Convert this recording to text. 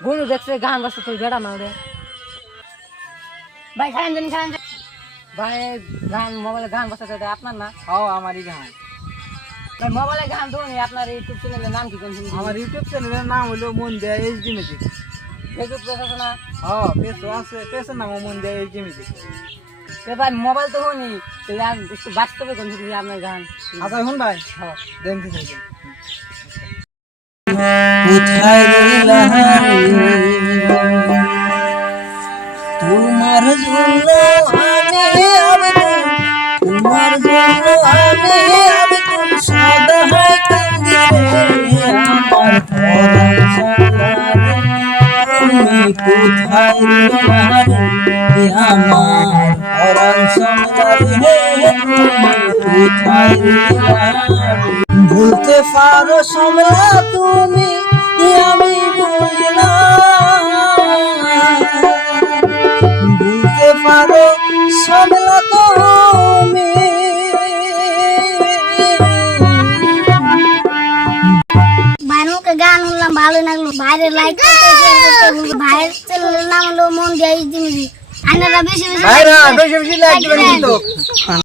গুনু দেখছে গান বাজছে তুই বেড়া না রে ভাই খান ভাই গান মোবাইলে গান বাজছে এটা আপনার না? হ্যাঁ আমারই গান। ভাই মোবাইলে গান ধরুন আপনার ইউটিউব চ্যানেলের নাম কি কোন? আমার ইউটিউব চ্যানেলের নাম হলো মন দেয়া এইচডি মিউজিক। ফেসবুক পেজ আছে না? হ্যাঁ পেজও আছে, পেজের নামও মন দেয়া এইচডি মিউজিক। ভাই মোবাইল তো হয়নি একটু বাস্তবে কোন আপনার গান। আচ্ছা শুন ভাই, হ্যাঁ দেখতে থাকুন। কোথায় রইলা তোমার জন্য আমি আবেদন, তোমার জন্য আমি আবেদন, সদা হয় কান্দি রে আমার পরাণ সংগ্রামে। তুমি কোথায় রইলা রে আমার পরাণ সংগ্রামে, তুমি কোথায় রইলা রে। ভুলতে পারো সমলা তুমি, আমি ভুলি না। ভুলতে পারো সমলা তুমি। ভাইকে গান শুনলাম ভালো লাগলো, ভাইয়ের লাইক করতে ভাইয়ের চ্যানেলের নাম হলো মন দেয়া এইচডি মিউজিক। আপনারা বেশি বেশি ভাইরা বেশি বেশি লাইক দিবেন কিন্তু।